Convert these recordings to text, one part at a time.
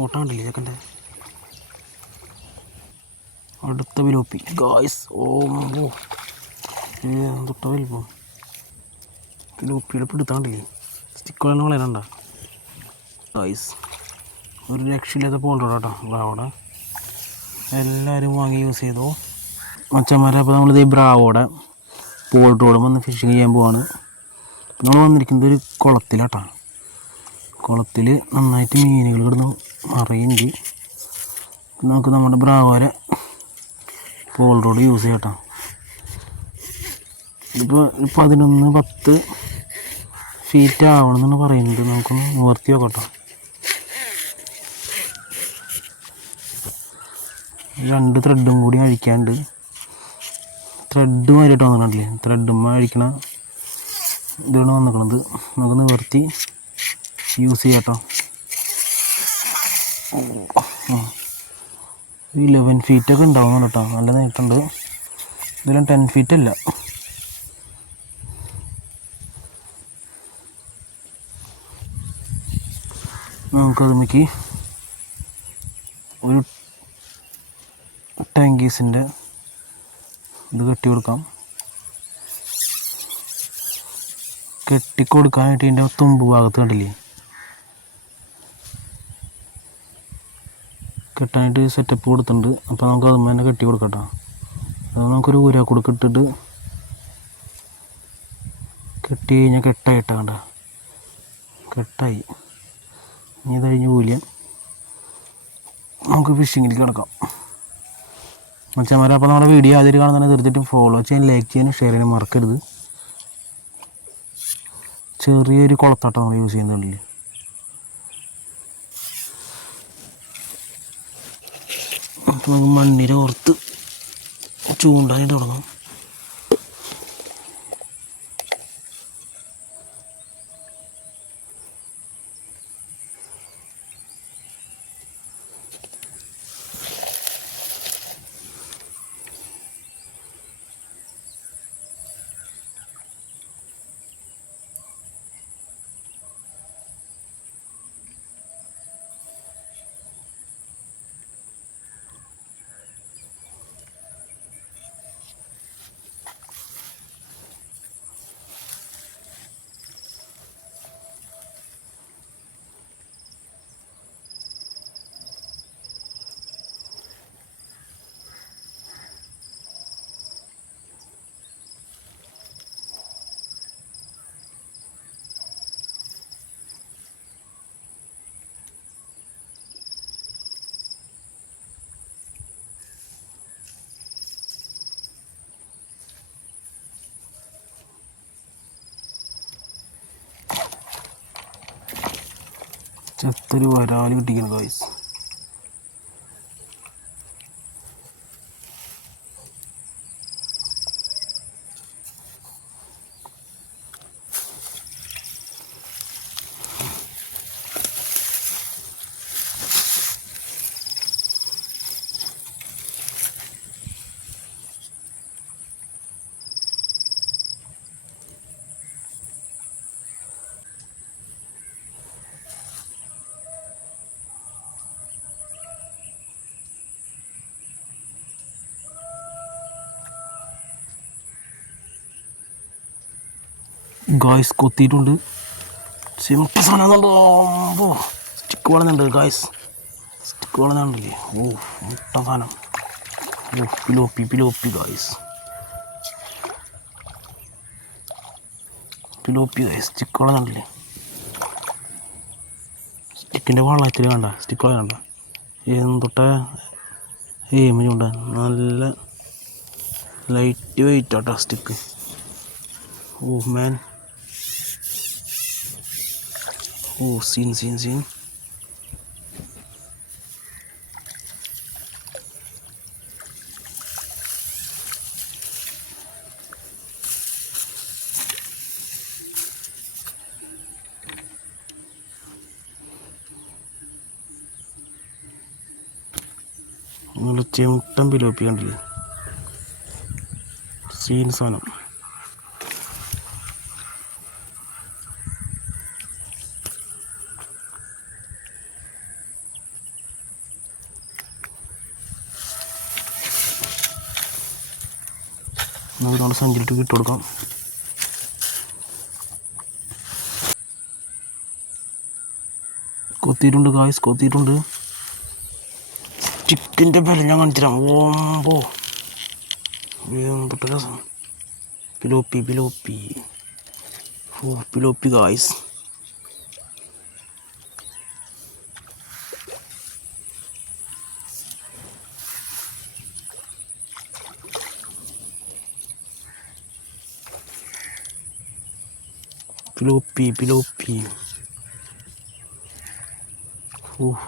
ഓട്ടം കണ്ടില്ലേ? ചെക്കന്റെ അടുത്ത വിലോപ്പി. ഗായ്സ് ഓ ഓ. തൊട്ട വലിപ്പം. വിലോപ്പിയുടെ പിടുത്താണ്ടില്ലേ സ്റ്റിക്കുകളെന്ന് വളരണ്ട ഗായ്സ് ഒരു രക്ഷയില്ലാത്ത പോകണ്ടോ കേട്ടോ ബ്രാവോടെ എല്ലാവരും വാങ്ങി യൂസ് ചെയ്തോ. മച്ചന്മാരെ അപ്പോൾ നമ്മളിത് ബ്രാവോടെ പോൾട്ടോടെ വന്ന് ഫിഷിങ് ചെയ്യാൻ പോവാണ്. നമ്മൾ വന്നിരിക്കുന്നത് ഒരു കുളത്തിലാട്ടോ. കുളത്തിൽ നന്നായിട്ട് മീനുകൾ കിടന്ന്. മറിയുന്നുണ്ട് നമുക്ക് നമ്മുടെ ബ്രാവോരെ പോൾ റോഡ് യൂസ് ചെയ്യാം കേട്ടോ ഇതിപ്പോൾ പതിനൊന്ന് പത്ത് ഫീറ്റ് ആവണം എന്നാണ് പറയുന്നത്. നമുക്ക് നിവർത്തി നോക്കട്ടോ. രണ്ട് ത്രെഡും കൂടി അഴിക്കാണ്ട് ത്രെഡ് മാറിയിട്ട് വന്നിട്ടില്ലേ ത്രെഡും അഴിക്കണ ഇതാണ് വന്നിക്കണത് നമുക്ക് നിവർത്തി യൂസ് ചെയ്യാം കേട്ടോ ഇലവൻ ഫീറ്റൊക്കെ ഉണ്ടാവും കേട്ടോ. നല്ല നീട്ടുണ്ട് ഇതിലും ടെൻ ഫീറ്റ് അല്ല. നമുക്കതുമ്മക്ക് ഒരു ടാങ്കീസിന്റെ ഇത് കെട്ടി കൊടുക്കാം. കെട്ടിക്കൊടുക്കാനായിട്ട് ഇതിന്റെ തുമ്പ് ഭാഗത്ത് കണ്ടില്ലേ? കെട്ടാനായിട്ട് സെറ്റപ്പ് കൊടുത്തിട്ടുണ്ട്. അപ്പോൾ നമുക്ക് അതുമ്മ തന്നെ കെട്ടി കൊടുക്കട്ടോ. അത് നമുക്കൊരു ഊരാ കൊടുക്കിട്ടിട്ട് കെട്ടി കഴിഞ്ഞാൽ കെട്ടായിട്ടാ കണ്ട? കെട്ടായി. ഇനി ഇത് കഴിഞ്ഞ് ഊലിയാൻ നമുക്ക് ഫിഷിങ്ങിലേക്ക് കിടക്കാം. മച്ചന്മാരെ അപ്പോൾ നമ്മുടെ വീഡിയോ ആദ്യം കാണുന്നതിനെ തീർച്ചയായിട്ടും ഫോളോ ചെയ്യാൻ ലൈക്ക് ചെയ്യാനും ഷെയർ ചെയ്യാനും മറക്കരുത്. ചെറിയൊരു കുളത്താട്ടം നമ്മൾ യൂസ് ചെയ്യുന്നുണ്ടല്ലേ നമുക്ക് മണ്ണിര പുറത്ത് ചൂണ്ടാനായിട്ട് തുടങ്ങും. ചെത്തൊരു വരാൽ കിട്ടിക്കുന്നു ഗൈസ് ഗായ്സ് കൊത്തിയിട്ടുണ്ട്. സിമ്പിൾ സാധനം സ്റ്റിക്ക് വളഞ്ഞുണ്ട് ഗായ്സ് സ്റ്റിക്ക് വളഞ്ഞുണ്ടല്ലേ ഓ മുട്ട സാധനം. ഓ പിലോപ്പി പിലോപ്പി ഗായ്സ് പിലോപ്പി ഗായ്സ് സ്റ്റിക്ക് വളഞ്ഞുണ്ടല്ലേ സ്റ്റിക്കിന്റെ വളയത്തിൽ വേണ്ട സ്റ്റിക്ക് വളയണ്ട എന്തൊട്ട? ഏമിനുണ്ട് നല്ല ലൈറ്റ് വെയിറ്റ് ആട്ടോ stick oh man scene scene scene നിങ്ങൾ ചെമിട്ടം പിലോപ്പി കണ്ടില്ലേ സീൻ സാധനം. സഞ്ചരിട്ട് ഇട്ട് കൊടുക്കാം. കൊത്തിയിട്ടുണ്ട് കായ്സ് കൊത്തിയിട്ടുണ്ട്. ചിക്കന്റെ വില ഞാൻ കാണിച്ചുതരാം. ഓമ്പോ. പിലോപ്പി പിലോപ്പി. ഓ പിലോപ്പി കായ്സ് പിലോപ്പി പിലോപ്പി.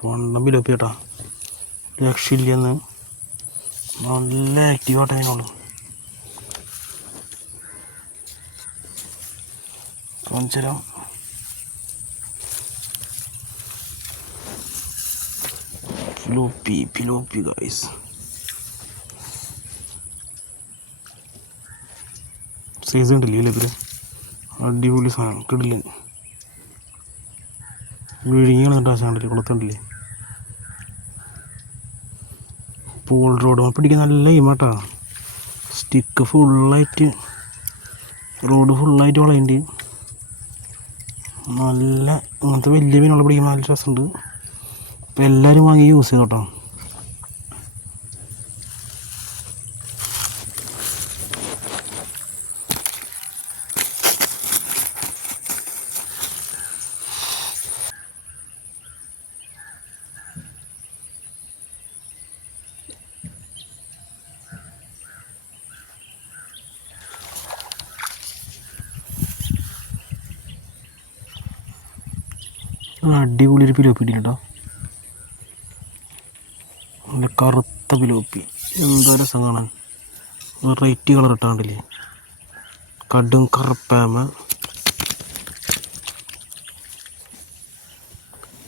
വണ്ണം പിലോപ്പി കേട്ടാ. രക്ഷയില്ലെന്ന്. നല്ല ആക്റ്റീവായിട്ട് ആട്ടെ കാണിച്ചുതരാം പിലോപ്പി പിലോപ്പി ഗൈസ് സൈസ് ഉണ്ടല്ലേ ഇതിൽ അടിപൊളി സാധനം. കിടില്ല വിഴുങ്ങിയാണ് ആ സാധനം കുളത്തുണ്ടല്ലേ? പോൾ റോഡ് പിടിക്കാൻ നല്ല ഇമാട്ടാ സ്റ്റിക്ക് ഫുള്ളായിട്ട് റോഡ് ഫുള്ളായിട്ട് വളയുണ്ട്. നല്ല അങ്ങനത്തെ വലിയ മീനുകൾ പിടിക്കാൻ നല്ല രസമുണ്ട്. അപ്പോൾ എല്ലാവരും വാങ്ങി യൂസ് ചെയ്തു അടിപൊളി ഒരു പിലോപ്പി കേട്ടോ നല്ല കറുത്ത പിലോപ്പി എന്താ രസം കാണാൻ വെറൈറ്റി കളർ ഇട്ടാണ്ടില്ലേ? കടും കറുപ്പാമ.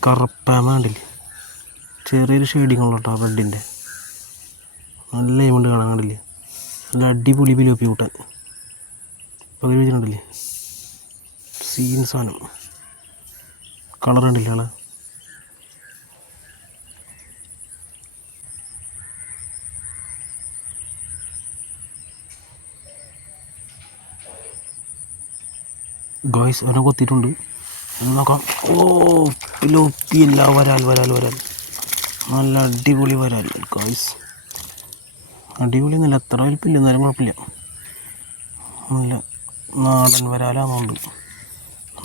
കറുപ്പാമ കണ്ടില്ലേ? ചെറിയൊരു ഷെയ്ഡിങ് ഉള്ള കേട്ടോ റെഡിന്റെ നല്ല എമൗണ്ട് കാണാൻ കണ്ടില്ലേ? നല്ല അടിപൊളി പിലോപ്പി കൂട്ടാൻ. പകുതി വെച്ചിട്ടുണ്ടല്ലേ? സീൻ സാധനം. കളർ ഉണ്ടല്ലേ ആളെ? ഗോയ്സ് അവനെ കൊത്തിയിട്ടുണ്ട്. ഒന്ന് നോക്കാം. ഓ പിലോപ്പി അല്ല വരാൽ വരാൽ വരാൽ. നല്ല അടിപൊളി വരാൽ ഗോയ്സ് അടിപൊളി എന്നല്ല എത്ര വലിപ്പില്ല എന്നാലും കുഴപ്പമില്ല. നല്ല നാടൻ വരാലാന്നുണ്ട്.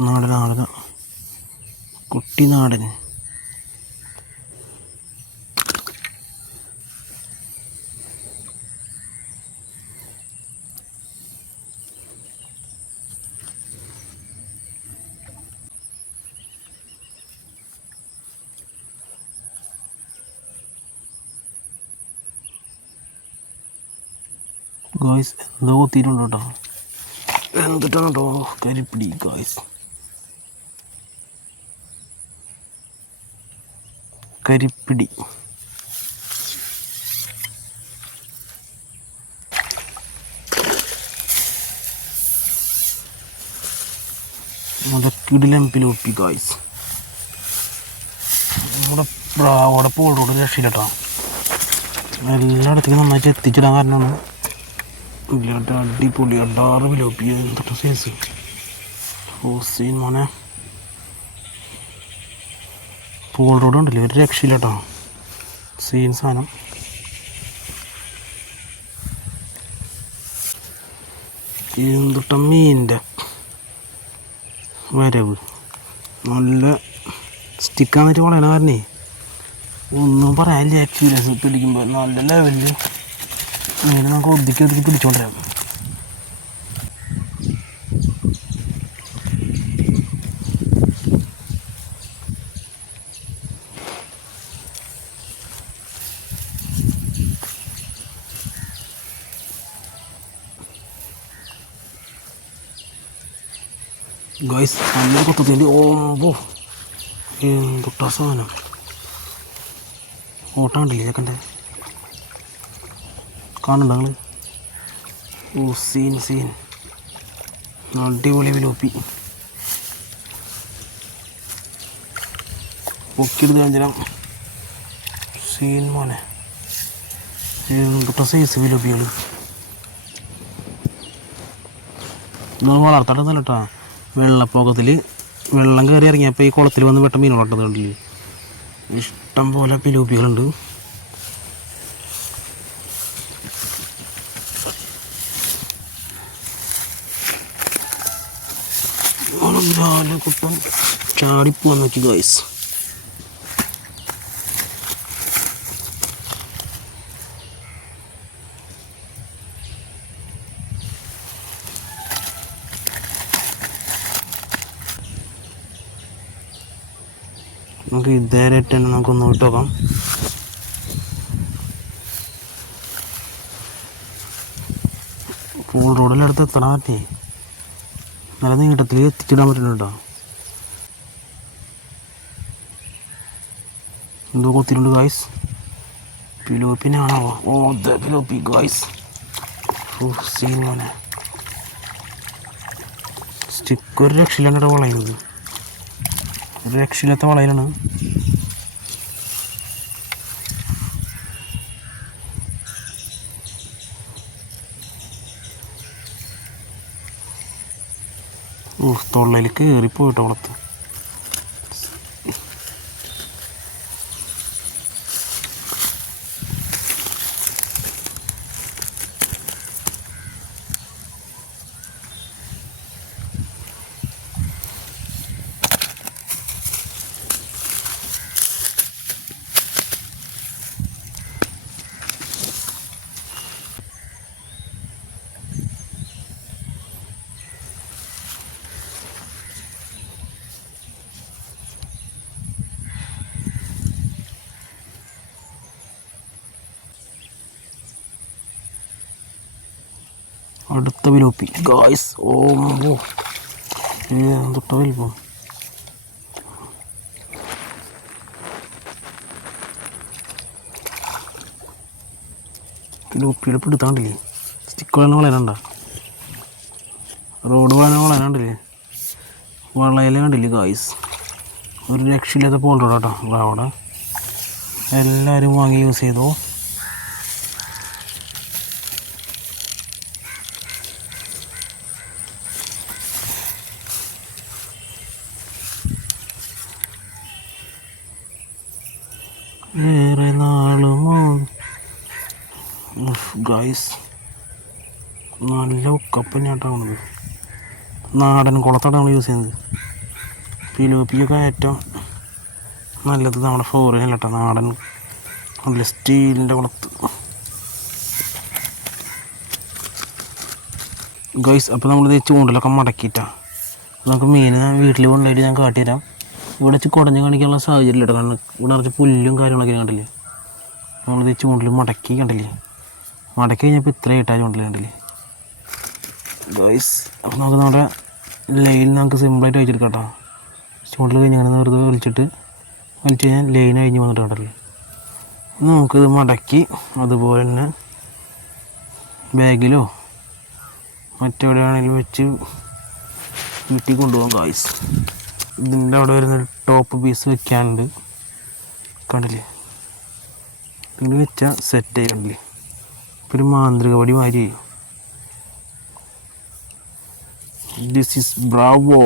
നാടൻ നാടന കുട്ടി നാടൻ ഗായ്സ് എന്തോ കൊത്തിയിട്ടുണ്ട് കേട്ടോ എന്തിട്ടാണ്? കരിപ്പിടി ഗായ്സ്. കരിപ്പിടി. മുതക്കിടിലം പിലോപ്പി ഗായ്സ് നമ്മുടെ പ്രാവോടെ പോളോട് രക്ഷയില്ലട്ടോ. എല്ലായിടത്തേക്കും നന്നായിട്ട് എത്തിച്ചിടാൻ കാരണമാണ്. ഇല്ലാട്ട് അടിപൊളി അടാറ് പിലോപ്പി എന്തൊക്കെ സൈസ് ഹോസീൻ മോനെ. പോൾ റോഡ് ഉണ്ടല്ലോ ഒരു രക്ഷയില്ല കേട്ടോ സീൻ സാധനം. എന്തുട്ട മീനിന്റെ വരവ്. നല്ല സ്റ്റിക്കാന്നിട്ട് വളയണ കാരണേ. ഒന്നും പറയാനില്ല രക്ഷയില്ല പിടിക്കുമ്പോൾ നല്ല ലെവലിൽ അങ്ങനെ നമുക്ക് ഒതുക്കി ഒതുക്കി പിടിച്ചോണ്ടിരാം. ഗൈസ് നല്ല കൊത്തത്തിന്റെ ഓമ്പോ എന്തുട്ടാ സാധനം ഓട്ടാണ്ടില്ലേ ചേക്കന്റെ കാണുന്നുണ്ടോ നിങ്ങൾ ഓ സീൻ സീൻ അടിപൊളി വിലോപ്പി പൊക്കിയെടുത്ത് കാണിച്ചാൽ സീൻ മോനെ എന്തുട്ട സൈസ് വിലോപ്പികൾ ഇതൊന്നും വളർത്താട്ടൊന്നുമല്ല കേട്ടോ വെള്ളപ്പൊക്കത്തിൽ വെള്ളം കയറി ഇറങ്ങിയപ്പോൾ ഈ കുളത്തിൽ വന്ന് പെട്ട മീൻ വളർത്തത് കണ്ടില്ലേ? ഇഷ്ടം പോലെ പിലൂപ്പികളുണ്ട്. കുട്ടം ചാടിപ്പോവാൻ നോക്കി ഗൈസ് നമുക്ക് ഇതേരായിട്ട് തന്നെ നമുക്ക് നോക്കി ഫുൾ റോഡിലടുത്ത് എത്തണം പറ്റേ നല്ല നീട്ടത്തിൽ എത്തിച്ചിടാൻ പറ്റുന്നുണ്ടോ എന്തോ കൊത്തിട്ടുണ്ട് ഗായ്സ് പിലോപ്പിനാണോ ഓ ദ പിലോപ്പി ഗായ്സ് സീൻ സ്റ്റിക്ക് ഒരു രക്ഷയിലാണ് വളയുന്നത്. ഒരു രക്ഷയില്ലാത്ത വളയിലാണ്. തൊള്ളയിൽ കയറിപ്പോയിട്ടോ വളത്ത്. അടുത്ത വിലോപ്പി ഗായ്സ് ഓ ഓ. തൊട്ട വലിപ്പം. വിലോപ്പിയുടെ പിടുത്താണ്ടില്ലേ സ്റ്റിക്ക് വളരണ വളരണ്ട റോഡ് വളരണ വളരാണ്ടില്ലേ വളയില കണ്ടില്ലേ ഗായ്സ് ഒരു രക്ഷയില്ലാത്ത പോകണ്ടോ കേട്ടോ അവിടെ. എല്ലാവരും വാങ്ങി യൂസ് ചെയ്തോ. ഏറെ നാളുമോ ഗൈസ് നല്ല ഉക്കപ്പഞ്ഞാട്ടാണത് നാടൻ കുളത്താണ് നമ്മൾ യൂസ് ചെയ്യുന്നത്. പിലോപ്പിയൊക്കെ ഏറ്റവും നല്ലത് നമ്മുടെ ഫോറിനല്ല കേട്ടോ നാടൻ നല്ല സ്റ്റീലിന്റെ കുളത്ത്. ഗൈസ് അപ്പോൾ നമ്മളിത് ചൂണ്ടലൊക്കെ മടക്കിയിട്ടാണ് നമുക്ക് മീൻ വീട്ടിൽ കൊണ്ടുപോയിട്ട് ഞാൻ കാട്ടിത്തരാം. ഇവിടെ വെച്ച് കുടഞ്ഞ് കാണിക്കാനുള്ള സാഹചര്യം ഇല്ല കാരണം ഇവിടെ നിറച്ച് പുല്ലും കാര്യങ്ങളൊക്കെ കണ്ടില്ലേ? നമ്മളിത് ചൂണ്ടിൽ മടക്കി കണ്ടില്ലേ? മടക്കി കഴിഞ്ഞപ്പോൾ ഇത്ര ഇട്ടാൽ ചൂണ്ടിൽ കണ്ടില്ലേ? ഗൈസ് അപ്പോൾ നമുക്ക് നമ്മുടെ ലൈൻ നമുക്ക് സിമ്പിളായിട്ട് വെച്ചെടുക്കാം കേട്ടോ. ചൂണ്ടിൽ കഴിഞ്ഞ് അങ്ങനെ വെറുതെ വലിച്ചിട്ട് വലിച്ച് കഴിഞ്ഞാൽ ലൈൻ കഴിഞ്ഞ് വന്നിട്ട് കണ്ടല്ലേ? നമുക്കിത് മടക്കി അതുപോലെ തന്നെ ബാഗിലോ മറ്റെവിടെയാണെങ്കിലും വെച്ച് വീട്ടിൽ കൊണ്ടുപോകാം ഗായ്സ് ഇതിന്റെ അവിടെ വരുന്ന ടോപ്പ് പീസ് വെക്കാനുണ്ട്. കണ്ടില്ലേ? ഇതിൽ വെച്ചാൽ സെറ്റ് ആയി കണ്ടില്ലേ? ഇപ്പം ഒരു മാന്ത്രിക പടി മാതിരി ദിസ് ഈസ് ബ്രാവോ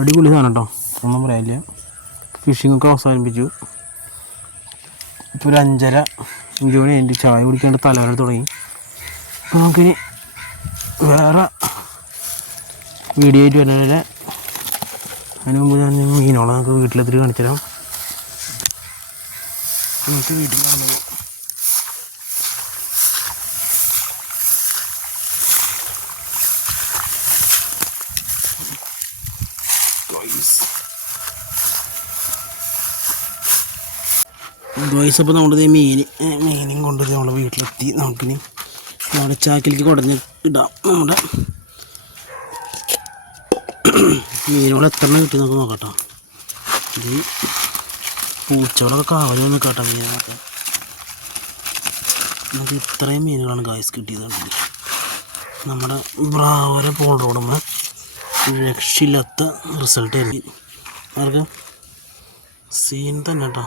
അടിപൊളി സാധനം കേട്ടോ ഒന്നും പറയാനില്ല. ഫിഷിംഗ് ഒക്കെ അവസാനിപ്പിച്ചു. ഇപ്പോൾ ഒരു അഞ്ചര അഞ്ച് മണി എന്റെ ചായ കുടിക്കാണ്ട് തലവര തുടങ്ങി. അപ്പോൾ നമുക്കിനി വേറെ വീഡിയോ ആയിട്ട് വരുന്നതിനെ അതിന് മുമ്പ് ഞാൻ മീനോളെ നമുക്ക് വീട്ടിലെത്തിട്ട് കാണിച്ചുതരാം. നമുക്ക് കാണുന്നു ഗോയ്സ് അപ്പോൾ നമ്മുടെ മീൻ മീനും കൊണ്ട് നമ്മൾ വീട്ടിലെത്തി. നമുക്കിനി നമ്മുടെ ചാക്കിലേക്ക് കുടഞ്ഞ് ഇടാം നമ്മുടെ മീനുകൾ എത്ര കിട്ടി നമുക്ക് നോക്കട്ടോ ഇത് പൂച്ചകളൊക്കെ കാവൽ വന്ന് കേട്ടോ മീനുകളൊക്കെ നമുക്ക് ഇത്രയും മീനുകളാണ് ഗായസ് കിട്ടിയത്. നമ്മുടെ ബ്രാവരെ പോളോടുമ്പോൾ രക്ഷയില്ലാത്ത റിസൾട്ട് ആയിരുന്നു. അവർക്ക് സീൻ തന്നെ കേട്ടോ.